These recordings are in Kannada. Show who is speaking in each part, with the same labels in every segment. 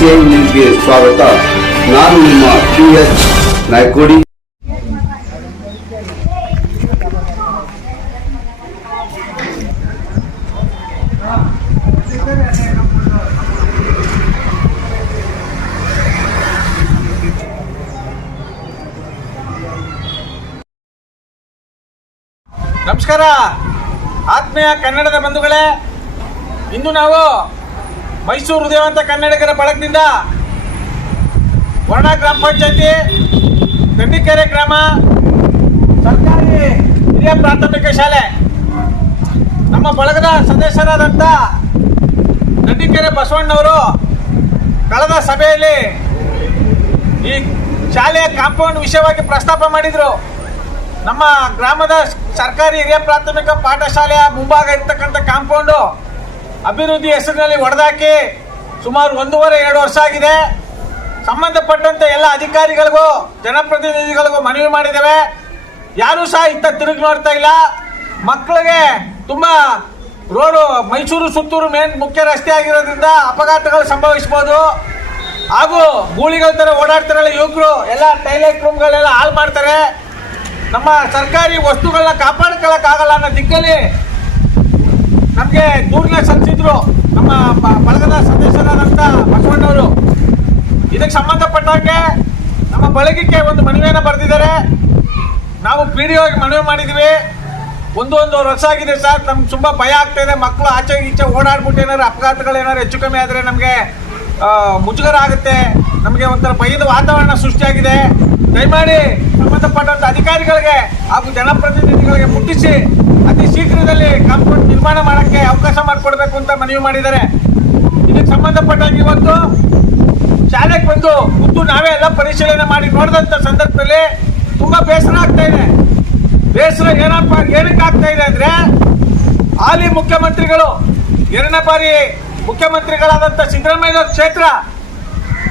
Speaker 1: ಸ್ವಾಗತ. ನಾನು ನಿಮ್ಮ ಪಿ ಎಸ್ ನಾಯ್ಕೋಡಿ.
Speaker 2: ನಮಸ್ಕಾರ. ಆತ್ಮೀಯ ಕನ್ನಡದ ಬಂಧುಗಳೇ ಇಂದು ನಾವು ಮೈಸೂರು ಹೃದಯವಂತ ಕನ್ನಡಿಗರ ಬಳಗದಿಂದ ವರ್ಣ ಗ್ರಾಮ ಪಂಚಾಯತಿ ದಂಡಿಕೆರೆ ಗ್ರಾಮ, ಸರ್ಕಾರಿ ಹಿರಿಯ ಪ್ರಾಥಮಿಕ ಶಾಲೆ. ನಮ್ಮ ಬಳಗದ ಸದಸ್ಯರಾದಂಥ ದಂಡಿಕೆರೆ ಬಸವಣ್ಣವರು ಕಳೆದ ಸಭೆಯಲ್ಲಿ ಈ ಶಾಲೆಯ ಕಾಂಪೌಂಡ್ ವಿಷಯವಾಗಿ ಪ್ರಸ್ತಾಪ ಮಾಡಿದರು. ನಮ್ಮ ಗ್ರಾಮದ ಸರ್ಕಾರಿ ಹಿರಿಯ ಪ್ರಾಥಮಿಕ ಪಾಠಶಾಲೆಯ ಮುಂಭಾಗ ಇರ್ತಕ್ಕಂಥ ಕಾಂಪೌಂಡು ಅಭಿವೃದ್ಧಿ ಹೆಸರಿನಲ್ಲಿ ಹೊಡೆದಾಕಿ ಸುಮಾರು ಒಂದೂವರೆ, ಎರಡು ವರ್ಷ ಆಗಿದೆ. ಸಂಬಂಧಪಟ್ಟಂತೆ ಎಲ್ಲ ಅಧಿಕಾರಿಗಳಿಗೂ, ಜನಪ್ರತಿನಿಧಿಗಳಿಗೂ ಮನವಿ ಮಾಡಿದ್ದೇವೆ. ಯಾರೂ ಸಹ ಇತ್ತ ತಿರುಗಿ ನೋಡ್ತಾ ಇಲ್ಲ. ಮಕ್ಕಳಿಗೆ ತುಂಬ ರೋಡು, ಮೈಸೂರು, ಸುತ್ತೂರು ಮೇನ್ ಮುಖ್ಯ ರಸ್ತೆ ಆಗಿರೋದ್ರಿಂದ ಅಪಘಾತಗಳು ಸಂಭವಿಸ್ಬೋದು. ಹಾಗೂ ಗೂಳಿಗಳ ಥರ ಓಡಾಡ್ತಾರಲ್ಲ ಯುವಕರು, ಎಲ್ಲ ಟೈಲೆಟ್ ರೂಮ್ಗಳೆಲ್ಲ ಹಾಳು ಮಾಡ್ತಾರೆ. ನಮ್ಮ ಸರ್ಕಾರಿ ವಸ್ತುಗಳನ್ನ ಕಾಪಾಡ್ಕೊಳ್ಳೋಕ್ಕಾಗಲ್ಲ ಅನ್ನೋ ದಿಕ್ಕಲ್ಲಿ ನಮಗೆ ದೂರನ್ನ ಸಲ್ಲಿಸಿದ್ರು ನಮ್ಮ ಬ- ಬಳಗದ ಸದಸ್ಯರಾದಂಥ ಬಸವಣ್ಣವರು ಸಂಬಂಧಪಟ್ಟಂಗೆ ನಮ್ಮ ಬಳಗಕ್ಕೆ ಒಂದು ಮನವಿಯನ್ನು ಬರೆದಿದ್ದಾರೆ. ನಾವು ಪಿ ಡಿ ಮನವಿ ಮಾಡಿದ್ವಿ. ಒಂದು ಒಂದೂವರೆ ವರ್ಷ ಆಗಿದೆ ಸರ್. ನಮ್ಗೆ ತುಂಬ ಭಯ ಆಗ್ತಾ ಇದೆ. ಮಕ್ಕಳು ಆಚೆ ಈಚೆ ಓಡಾಡ್ಬಿಟ್ಟು ಏನಾದ್ರು ಅಪಘಾತಗಳು ಏನಾದ್ರು ಹೆಚ್ಚು ಕಮ್ಮಿ ಆದರೆ ನಮಗೆ ಮುಜುಗರ ಆಗುತ್ತೆ. ನಮಗೆ ಒಂಥರ ಭಯದ ವಾತಾವರಣ ಸೃಷ್ಟಿಯಾಗಿದೆ. ದಯಮಾಡಿ ಸಂಬಂಧಪಟ್ಟಂತ ಅಧಿಕಾರಿಗಳಿಗೆ ಹಾಗೂ ಜನಪ್ರತಿನಿಧಿಗಳಿಗೆ ಮುಟ್ಟಿಸಿ ಅತಿ ಶೀಘ್ರದಲ್ಲಿ ಕಾಂಪೌಂಡ್ ನಿರ್ಮಾಣ ಮಾಡೋಕ್ಕೆ ಅವಕಾಶ ಮಾಡಿಕೊಡ್ಬೇಕು ಅಂತ ಮನವಿ ಮಾಡಿದ್ದಾರೆ. ಇದಕ್ಕೆ ಸಂಬಂಧಪಟ್ಟಂಗೆ ಇವತ್ತು ಶಾಲೆಗೆ ಬಂದು ಖುದ್ದು ನಾವೇ ಎಲ್ಲ ಪರಿಶೀಲನೆ ಮಾಡಿ ನೋಡಿದಂಥ ಸಂದರ್ಭದಲ್ಲಿ ತುಂಬ ಬೇಸರ ಆಗ್ತಾ ಇದೆ. ಬೇಸರ ಏನಪ್ಪ, ಏನಕ್ಕೆ ಆಗ್ತಾ ಇದೆ ಅಂದ್ರೆ ಹಾಲಿ ಮುಖ್ಯಮಂತ್ರಿಗಳು, ಎರಡನೇ ಬಾರಿ ಮುಖ್ಯಮಂತ್ರಿಗಳಾದಂಥ ಸಿದ್ದರಾಮಯ್ಯ ಕ್ಷೇತ್ರ,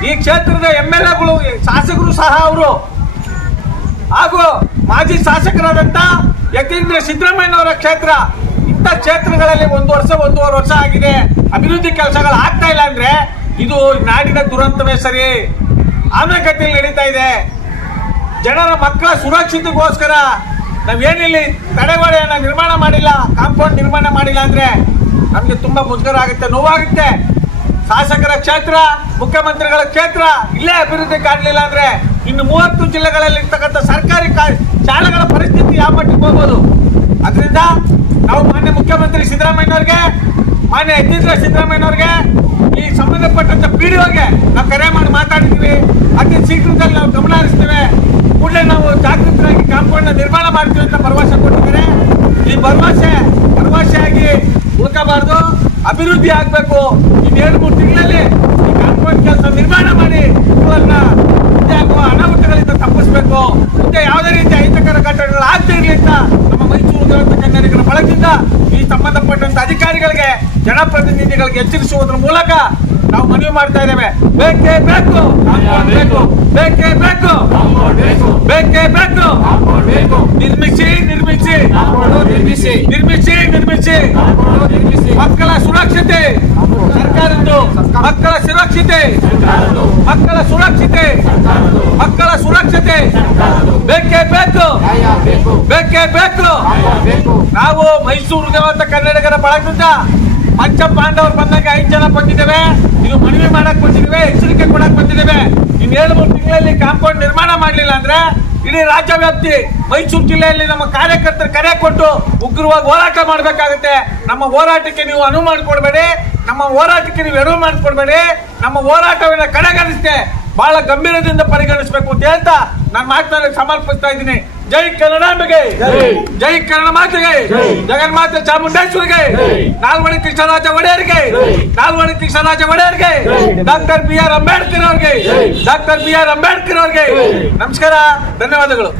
Speaker 2: ಈ ಕ್ಷೇತ್ರದ ಎಂ ಎಲ್ ಎಗಳು ಶಾಸಕರು ಸಹ ಅವರು, ಹಾಗೂ ಮಾಜಿ ಶಾಸಕರಾದಂಥ ಯತೀಂದ್ರ ಸಿದ್ದರಾಮಯ್ಯನವರ ಕ್ಷೇತ್ರ, ಇಂಥ ಕ್ಷೇತ್ರಗಳಲ್ಲಿ ಒಂದು ವರ್ಷ, ಒಂದೂವರೆ ವರ್ಷ ಆಗಿದೆ. ಅಭಿವೃದ್ಧಿ ಕೆಲಸಗಳು ಆಗ್ತಾ ಇಲ್ಲ ಅಂದ್ರೆ ಇದು ನಾಡಿನ ದುರಂತವೇ ಸರಿ. ಆಮೆಗತಿಯಲ್ಲಿ ನಡೀತಾ ಇದೆ. ಜನರ ಮಕ್ಕಳ ಸುರಕ್ಷತೆಗೋಸ್ಕರ ನಾವೇನಿಲ್ಲಿ ತಡೆಗೋಡೆಯನ್ನು ನಿರ್ಮಾಣ ಮಾಡಿಲ್ಲ, ಕಾಂಪೌಂಡ್ ನಿರ್ಮಾಣ ಮಾಡಿಲ್ಲ ಅಂದ್ರೆ ನಮಗೆ ತುಂಬಾ ಮುಜುಗರ ಆಗುತ್ತೆ, ನೋವಾಗುತ್ತೆ. ಶಾಸಕರ ಕ್ಷೇತ್ರ, ಮುಖ್ಯಮಂತ್ರಿಗಳ ಕ್ಷೇತ್ರ ಇಲ್ಲೇ ಅಭಿವೃದ್ಧಿ ಕಾಣಲಿಲ್ಲ ಅಂದ್ರೆ ಇನ್ನು ಮೂವತ್ತು ಜಿಲ್ಲೆಗಳಲ್ಲಿ ಇರ್ತಕ್ಕಂಥ ಸರ್ಕಾರಿ ಶಾಲೆಗಳ ಪರಿಸ್ಥಿತಿ ಯಾವ ಮಟ್ಟಿಗೆ ಹೋಗ್ಬೋದು? ಅದರಿಂದ ನಾವು ಮಾನ್ಯ ಮುಖ್ಯಮಂತ್ರಿ ಸಿದ್ದರಾಮಯ್ಯನವ್ರಿಗೆ ಮಾನ್ಯ ಯತೀಂದ್ರ ಸಿದ್ದರಾಮಯ್ಯನವ್ರಿಗೆ, ಈ ಸಂಬಂಧಪಟ್ಟಂತ ಪಿಡಿಒಗೆ ನಾವು ಕರೆ ಮಾಡಿ ಮಾತಾಡ್ತೀವಿ ಅತಿ ಶೀಘ್ರದಲ್ಲಿ ನಾವು ಗಮನ ಹರಿಸ್ತೇವೆ. ಕೂಡಲೇ ನಾವು ಜಾಗೃತರಾಗಿ ಕಾಂಪೌಂಡ್ನ ನಿರ್ಮಾಣ ಮಾಡ್ತೀವಿ ಅಂತ ಭರವಸೆ ಕೊಟ್ಟಿದ್ದಾರೆ. ಈ ಭರವಸೆ, ಭರವಸೆಯಾಗಿ ಉಳ್ಕೋಬಾರ್ದು ಅಭಿವೃದ್ಧಿ ಆಗಬೇಕು. ಇನ್ನೇಳು, ಮೂರು ತಿಂಗಳಲ್ಲಿ ಈ ಕಾಂಪೌಂಡ್ ಕೆಲಸ ನಿರ್ಮಾಣ ಮಾಡಿ ಇವರನ್ನ ಮುಂದೆ ಆಗುವ ಅನಾಹುತಗಳಿಂದ ತಪ್ಪಿಸ್ಬೇಕು. ಮುಂದೆ ಯಾವುದೇ ರೀತಿ ಅಹಿತಕರ ಘಟನೆಗಳು ಆಗ್ತಿರಲಿ ಅಂತ ನಮ್ಮ ಮೈಸೂರು ಕನ್ನಡಿಗರ ಬಳಗದಿಂದ ಈ ಸಂಬಂಧಪಟ್ಟಂತ ಅಧಿಕಾರಿಗಳಿಗೆ ಜನಪ್ರತಿನಿಧಿಗಳಿಗೆ ಎಚ್ಚರಿಸುವುದರ ಮೂಲಕ ನಾವು ಮನವಿ ಮಾಡ್ತಾ ಇದ್ದೇವೆ. ಬೇಕೇ ಬೇಕು ಬೇಕು, ಬೇಕೇ ಬೇಕು ಬೇಕೇ ಬೇಕು. ನಿರ್ಮಿಸಿ ನಿರ್ಮಿಸಿ ನಿರ್ಮಿಸಿ ನಿರ್ಮಿಸಿ ನಿರ್ಮಿಸಿ. ಮಕ್ಕಳ ಸುರಕ್ಷತೆ, ಸರ್ಕಾರದ್ದು ಮಕ್ಕಳ ಸುರಕ್ಷತೆ ಮಕ್ಕಳ ಸುರಕ್ಷತೆ ಮಕ್ಕಳ ಸುರಕ್ಷತೆ. ಬೇಕೇ ಬೇಕು ಬೇಕೇ ಬೇಕು. ನಾವು ಮೈಸೂರು ಕನ್ನಡಿಗರ ಬಳಗದಿಂದ ಪಂಚ ಪಾಂಡವರು ಬಂದಾಗ ಐದು ಜನ ಕೊಟ್ಟಿದ್ದೇವೆ ಇದು ಮನವಿ ಮಾಡಕ್ ಬಂದಿದ್ದೇವೆ, ಎಚ್ಚರಿಕೆ ಕೊಡಕ್ ಬಂದಿದ್ದೇವೆ. ಇನ್ನು ಏಳು ಮೂರು ತಿಂಗಳಲ್ಲಿ ಕಾಂಪೌಂಡ್ ನಿರ್ಮಾಣ ಮಾಡಲಿಲ್ಲ ಅಂದ್ರೆ ಇಡೀ ರಾಜ್ಯ ವ್ಯಾಪ್ತಿ ಮೈಸೂರು ಜಿಲ್ಲೆಯಲ್ಲಿ ನಮ್ಮ ಕಾರ್ಯಕರ್ತರು ಕರೆ ಕೊಟ್ಟು ಉಗ್ರವಾಗಿ ಹೋರಾಟ ಮಾಡಬೇಕಾಗುತ್ತೆ. ನಮ್ಮ ಹೋರಾಟಕ್ಕೆ ನೀವು ಅನುವು ಮಾಡಿಕೊಡ್ಬೇಡಿ. ನಮ್ಮ ಹೋರಾಟಕ್ಕೆ ನೀವು ಎಡವು ಮಾಡಿಕೊಡ್ಬೇಡಿ. ನಮ್ಮ ಹೋರಾಟವನ್ನು ಕಡೆಗಣಿಸುತ್ತೆ ಬಹಳ ಗಂಭೀರದಿಂದ ಪರಿಗಣಿಸಬೇಕು ಅಂತ ಹೇಳ್ತಾ ನಾನು ಮಾತನಾಡಿ ಸಮರ್ಪಿಸ್ತಾ ಇದ್ದೀನಿ. ಜೈ ಕನ್ನಡಾಂಬೆಗೆ ಜೈ. ಕನ್ನಡ ಮಾತೆಗೆ. ಜಗನ್ಮಾತೆ ಚಾಮುಂಡೇಶ್ವರಿಗೆ. ನಾಲ್ವಡಿ ಕೃಷ್ಣರಾಜ ಒಡೆಯರಿಗೆ. ನಾಲ್ವಡಿ ಕೃಷ್ಣರಾಜ ಒಡೆಯರಿಗೆ. ಡಾಕ್ಟರ್ ಬಿ ಆರ್ ಅಂಬೇಡ್ಕರ್ ಅವ್ರಿಗೆ. ಡಾಕ್ಟರ್ ಬಿ ಆರ್ ಅಂಬೇಡ್ಕರ್ ಅವ್ರಿಗೆ. ನಮಸ್ಕಾರ. ಧನ್ಯವಾದಗಳು.